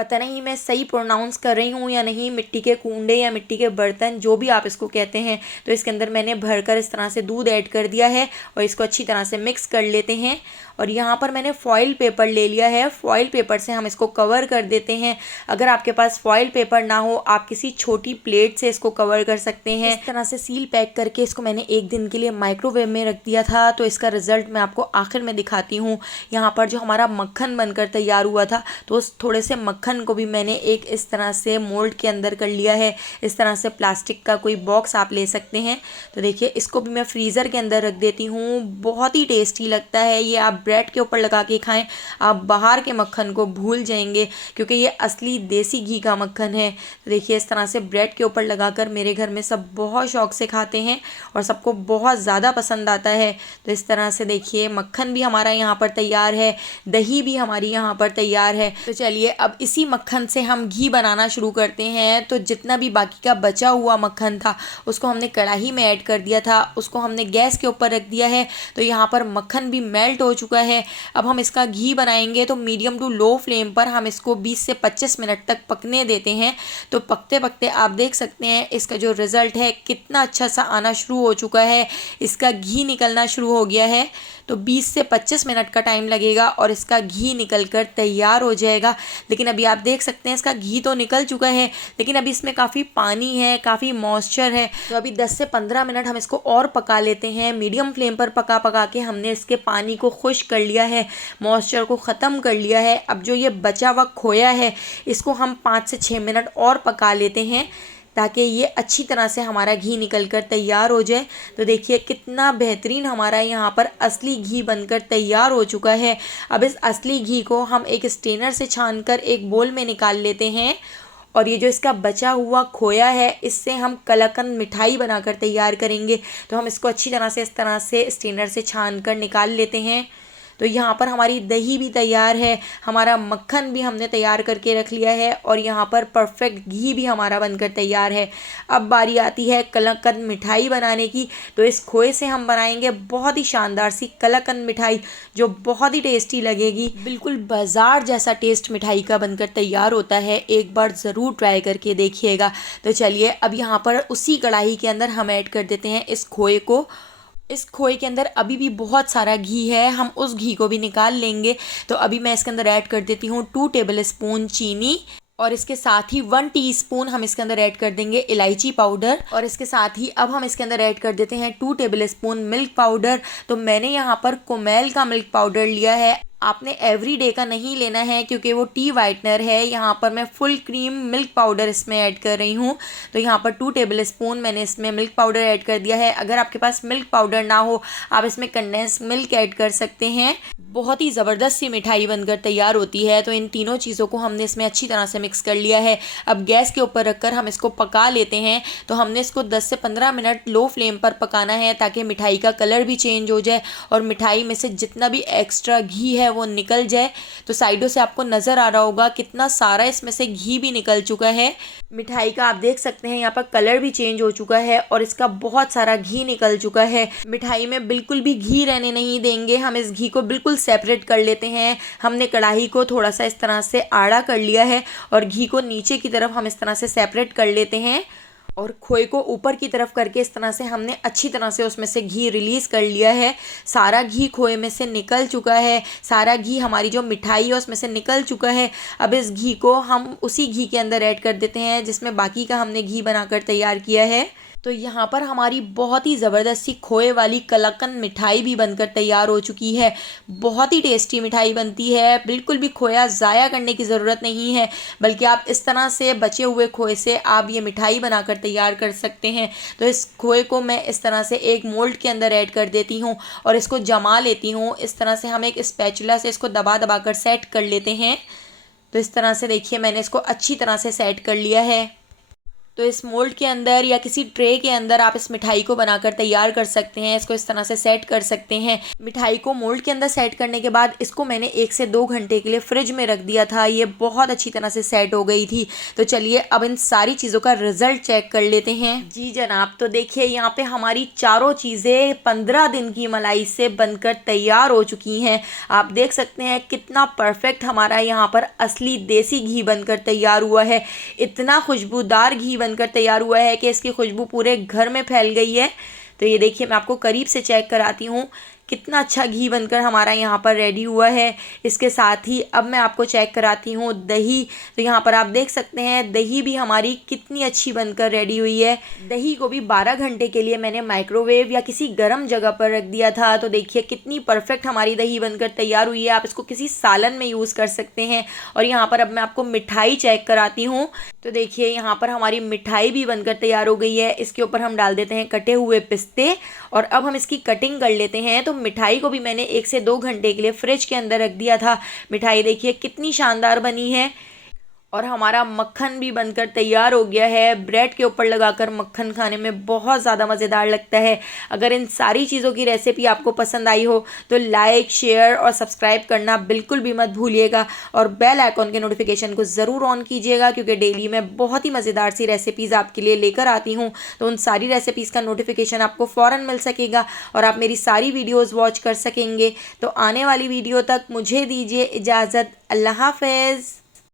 पता नहीं मैं सही प्रोनाउंस कर रही हूँ या नहीं, मिट्टी के कूंडे या मिट्टी के बर्तन जो भी आप इसको कहते हैं। तो इसके अंदर मैंने भरकर इस तरह से दूध ऐड कर दिया है और इसको अच्छी तरह से मिक्स कर लेते हैं। और यहाँ पर मैंने फॉइल पेपर ले लिया है, फॉइल पेपर से हम इसको कवर कर देते हैं। अगर आपके पास फॉइल पेपर ना हो, आप किसी छोटी प्लेट से इसको कवर कर सकते हैं। इस तरह से सील पैक करके इसको मैंने 1 दिन के लिए माइक्रोवेव में रख दिया था। तो इसका रिजल्ट मैं आपको आखिर में दिखाती हूँ। यहाँ पर जो हमारा मक्खन बनकर तैयार हुआ था, तो उस थोड़े से मक्खन को भी मैंने एक इस तरह से मोल्ड के अंदर कर लिया है। इस तरह से प्लास्टिक का कोई बॉक्स आप ले सकते हैं। तो देखिए, इसको भी मैं फ्रीज़र के अंदर रख देती हूँ। बहुत ही टेस्टी लगता है ये, आप ब्रेड के ऊपर लगा के खाएं, आप बाहर के मक्खन को भूल जाएंगे, क्योंकि ये असली देसी घी का मक्खन है। तो देखिए, इस तरह से ब्रेड के ऊपर लगाकर मेरे घर में सब बहुत शौक से खाते हैं और सबको बहुत ज़्यादा पसंद आता है। तो इस तरह से देखिए, मक्खन भी हमारा यहाँ पर तैयार है, दही भी हमारी यहाँ पर तैयार है। तो चलिए, अब इसी मक्खन से हम घी बनाना शुरू करते हैं। तो जितना भी बाकी का बचा हुआ मक्खन था, उसको हमने कढ़ाई में ऐड कर दिया था, उसको हमने गैस के ऊपर रख दिया है। तो यहाँ पर मक्खन भी मेल्ट हो चुका है। अब हम इसका घी बनाएंगे, तो मीडियम टू लो फ्लेम पर हम इसको 20 से 25 मिनट तक पकने देते हैं। तो पकते पकते आप देख सकते हैं इसका जो रिज़ल्ट है कितना अच्छा सा आना शुरू हो चुका है, इसका घी निकलना शुरू हो गया है। तो 20 से 25 मिनट का टाइम लगेगा और इसका घी निकल कर तैयार हो जाएगा। लेकिन अभी आप देख सकते हैं इसका घी तो निकल चुका है, लेकिन अभी इसमें काफ़ी पानी है, काफ़ी मॉइस्चर है। तो अभी 10 से 15 मिनट हम इसको और पका लेते हैं। मीडियम फ्लेम पर पका पका के हमने इसके पानी को खुश कर लिया है, मॉइस्चर को ख़त्म कर लिया है। अब जो ये बचा हुआ खोया है, इसको हम 5 से 6 मिनट और पका लेते हैं, ताकि ये अच्छी तरह से हमारा घी निकल कर तैयार हो जाए। तो देखिए, कितना बेहतरीन हमारा यहाँ पर असली घी बनकर तैयार हो चुका है। अब इस असली घी को हम एक स्ट्रेनर से छानकर एक बोल में निकाल लेते हैं। और ये जो इसका बचा हुआ खोया है, इससे हम कलाकंद मिठाई बनाकर तैयार करेंगे। तो हम इसको अच्छी तरह से इस तरह से स्ट्रेनर से छान कर निकाल लेते हैं। तो यहाँ पर हमारी दही भी तैयार है, हमारा मक्खन भी हमने तैयार करके रख लिया है और यहाँ पर परफेक्ट घी भी हमारा बनकर तैयार है। अब बारी आती है कलाकंद मिठाई बनाने की। तो इस खोए से हम बनाएंगे बहुत ही शानदार सी कलाकंद मिठाई, जो बहुत ही टेस्टी लगेगी। बिल्कुल बाजार जैसा टेस्ट मिठाई का बनकर तैयार होता है, एक बार ज़रूर ट्राई करके देखिएगा। तो चलिए, अब यहाँ पर उसी कढ़ाई के अंदर हम ऐड कर देते हैं इस खोए को। इस खोए के अंदर अभी भी बहुत सारा घी है, हम उस घी को भी निकाल लेंगे। तो अभी मैं इसके अंदर ऐड कर देती हूँ 2 टेबल स्पून चीनी, और इसके साथ ही 1 टीस्पून हम इसके अंदर ऐड कर देंगे इलायची पाउडर। और इसके साथ ही अब हम इसके अंदर ऐड कर देते हैं 2 टेबल स्पून मिल्क पाउडर। तो मैंने यहाँ पर कोमैल का मिल्क पाउडर लिया है, आपने एवरीडे का नहीं लेना है, क्योंकि वो टी वाइटनर है। यहाँ पर मैं फुल क्रीम मिल्क पाउडर इसमें ऐड कर रही हूँ। तो यहाँ पर 2 टेबल स्पून मैंने इसमें मिल्क पाउडर ऐड कर दिया है। अगर आपके पास मिल्क पाउडर ना हो, आप इसमें कंडेंस मिल्क ऐड कर सकते हैं। बहुत ही ज़बरदस्त सी मिठाई बनकर तैयार होती है। तो इन तीनों चीज़ों को हमने इसमें अच्छी तरह से मिक्स कर लिया है। अब गैस के ऊपर रखकर हम इसको पका लेते हैं। तो हमने इसको 10 से 15 मिनट लो फ्लेम पर पकाना है, ताकि मिठाई का कलर भी चेंज हो जाए और मिठाई में से जितना भी एक्स्ट्रा घी है वो निकल जाए। तो साइडों से आपको नज़र आ रहा होगा कितना सारा इसमें से घी भी निकल चुका है। मिठाई का आप देख सकते हैं यहाँ पर कलर भी चेंज हो चुका है और इसका बहुत सारा घी निकल चुका है। मिठाई में बिल्कुल भी घी रहने नहीं देंगे, हम इस घी को बिल्कुल सेपरेट कर लेते हैं। हमने कढ़ाई को थोड़ा सा इस तरह से आड़ा कर लिया है और घी को नीचे की तरफ हम इस तरह से सेपरेट कर लेते हैं। और खोए को ऊपर की तरफ करके इस तरह से हमने अच्छी तरह से उसमें से घी रिलीज़ कर लिया है। सारा घी खोए में से निकल चुका है, सारा घी हमारी जो मिठाई है उसमें से निकल चुका है। अब इस घी को हम उसी घी के अंदर ऐड कर देते हैं जिसमें बाकी का हमने घी बनाकर तैयार किया है। तो यहाँ पर हमारी बहुत ही ज़बरदस्त सी खोए वाली कलाकंद मिठाई भी बनकर तैयार हो चुकी है। बहुत ही टेस्टी मिठाई बनती है, बिल्कुल भी खोया ज़ाया करने की ज़रूरत नहीं है, बल्कि आप इस तरह से बचे हुए खोए से आप ये मिठाई बनाकर तैयार कर सकते हैं। तो इस खोए को मैं इस तरह से एक मोल्ड के अंदर ऐड कर देती हूँ और इसको जमा लेती हूँ। इस तरह से हम एक स्पैचुला से इसको दबा दबा कर सेट कर लेते हैं। तो इस तरह से देखिए मैंने इसको अच्छी तरह से सेट कर लिया है। तो इस मोल्ड के अंदर या किसी ट्रे के अंदर आप इस मिठाई को बनाकर तैयार कर सकते हैं। इसको इस तरह से सेट कर सकते हैं। मिठाई को मोल्ड के अंदर सेट करने के बाद इसको मैंने 1 से 2 घंटे के लिए फ्रिज में रख दिया था। ये बहुत अच्छी तरह से सेट हो गई थी। तो चलिए अब इन सारी चीज़ों का रिजल्ट चेक कर लेते हैं। जी जनाब, तो देखिए यहाँ पे हमारी चारों चीज़ें 15 दिन की मलाई से बनकर तैयार हो चुकी हैं। आप देख सकते हैं कितना परफेक्ट हमारा यहाँ पर असली देसी घी बनकर तैयार हुआ है। इतना खुशबूदार घी बनकर तैयार हुआ है कि इसकी खुशबू पूरे घर में फैल गई है। तो ये देखिए, मैं आपको करीब से चेक कराती हूँ कितना अच्छा घी बनकर हमारा यहाँ पर रेडी हुआ है। इसके साथ ही अब मैं आपको चेक कराती हूँ दही। तो यहाँ पर आप देख सकते हैं दही भी हमारी कितनी अच्छी बनकर रेडी हुई है। दही को भी 12 घंटे के लिए मैंने माइक्रोवेव या किसी गर्म जगह पर रख दिया था। तो देखिए कितनी परफेक्ट हमारी दही बनकर तैयार हुई है। आप इसको किसी सालन में यूज़ कर सकते हैं। और यहाँ पर अब मैं आपको मिठाई चेक कराती हूँ। तो देखिए यहाँ पर हमारी मिठाई भी बनकर तैयार हो गई है। इसके ऊपर हम डाल देते हैं कटे हुए पिस्ते और अब हम इसकी कटिंग कर लेते हैं। तो मिठाई को भी मैंने 1 से 2 घंटे के लिए फ्रिज के अंदर रख दिया था। मिठाई देखिए कितनी शानदार बनी है। और हमारा मक्खन भी बनकर तैयार हो गया है। ब्रेड के ऊपर लगाकर मक्खन खाने में बहुत ज़्यादा मज़ेदार लगता है। अगर इन सारी चीज़ों की रेसिपी आपको पसंद आई हो तो लाइक, शेयर और सब्सक्राइब करना बिल्कुल भी मत भूलिएगा। और बेल आइकॉन के नोटिफिकेशन को ज़रूर ऑन कीजिएगा, क्योंकि डेली मैं बहुत ही मज़ेदार सी रेसिपीज़ आपके लिए लेकर आती हूँ। तो उन सारी रेसिपीज़ का नोटिफिकेशन आपको फ़ौरन मिल सकेगा और आप मेरी सारी वीडियोज़ वॉच कर सकेंगे। तो आने वाली वीडियो तक मुझे दीजिए इजाज़त। अल्लाह हाफ़िज़।